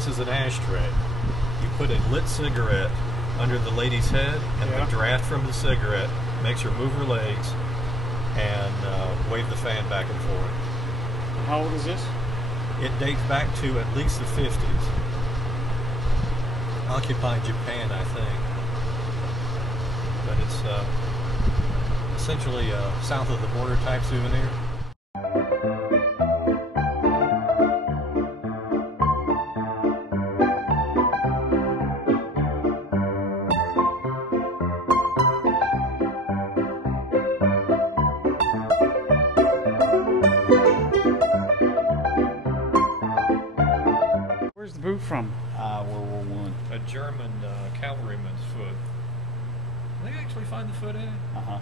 This is an ashtray. You put a lit cigarette under the lady's head, and the draft from the cigarette makes her move her legs and wave the fan back and forth. How old is this? It dates back to at least the 50s. Occupied Japan, I think. But it's essentially a south of the border type souvenir. Where's the boot from? World War I. A German cavalryman's foot. Did they actually find the foot in it? Yeah,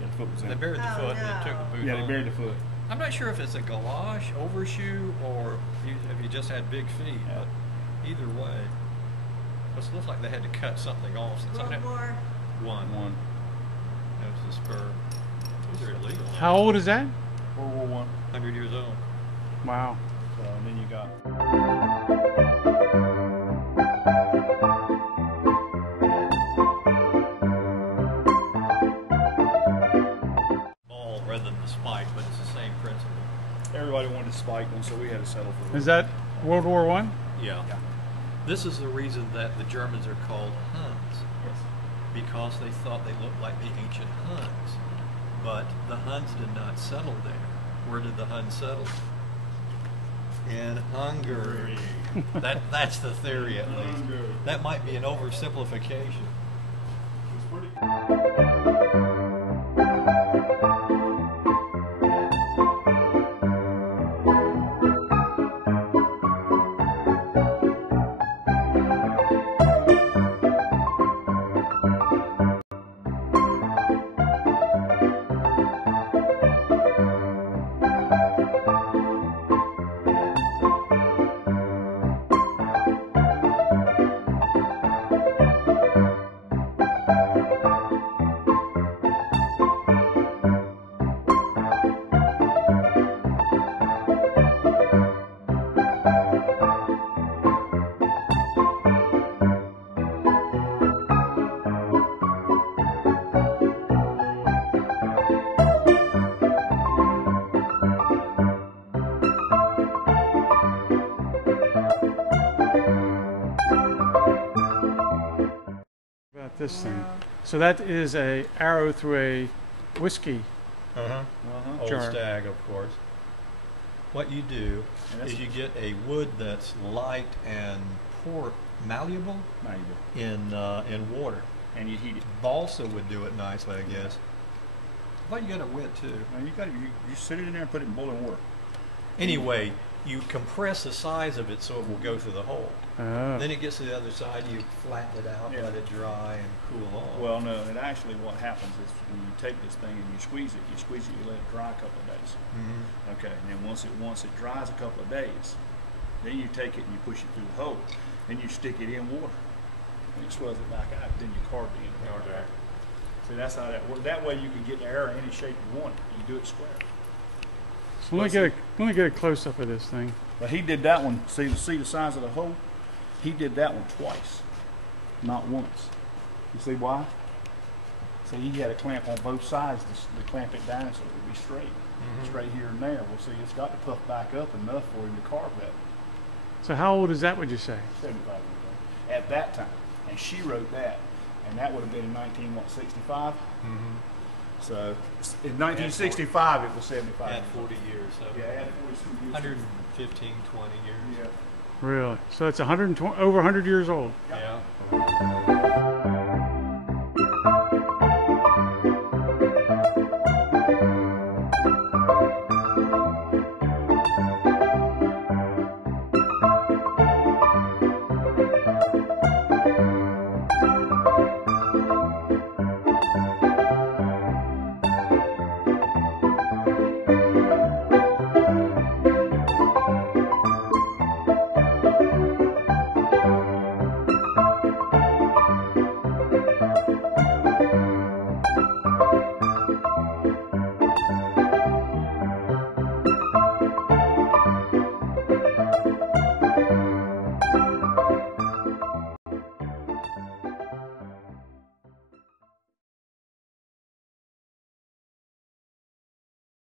the foot was in. They buried the foot and they took the boot Yeah, home. they buried the foot. I'm not sure if it's a galosh, overshoe, or if you just had big feet. Yeah. But either way, it looks like they had to cut something off. Since World War One. That was the spur. Those are illegal. How old is that? World War 100 years old. Wow. So and then you got. Ball rather than the spike, but it's the same principle. Everybody wanted to spike one, so we had to settle for it. Is that World War I? Yeah. This is the reason that the Germans are called Huns. Yes. Because they thought they looked like the ancient Huns. But the Huns did not settle there. Where did the Huns settle? In Hungary. That's the theory, at least. That might be an oversimplification. It's pretty. This thing. So that is a arrow through a whiskey Old jar. stag, of course. What you do is you get a wood that's light and malleable in water. And you heat it. Balsa would do it nicely, I guess. But you got to wet too. Now you sit it in there and put it in boiling water. Anyway, you compress the size of it so it will go through the hole. Oh. Then it gets to the other side, you flatten it out, let it dry and cool off. Well, no, and actually what happens is when you take this thing and you squeeze it, you let it dry a couple of days. Okay, and then once it dries a couple of days, then you take it and you push it through the hole. Then you stick it in water. And it swells it back out, then you carve it in. Okay. See, that's how that works. That way you can get the arrow any shape you want it. You do it square. So let me get a close up of this thing. But he did that one. See the size of the hole? He did that one twice, not once. You see why? See, he had a clamp on both sides to clamp it down so it would be straight. Straight here and there. Well, see, it's got to puff back up enough for him to carve that. So how old is that, would you say? 75 years old. At that time. And she wrote that. And that would have been in 1965? So in 1965 it was 75. Add 40 years. So Yeah, add 40 years. 115, 20 years. Yeah. Really? So it's 120, over 100 years old. Yeah.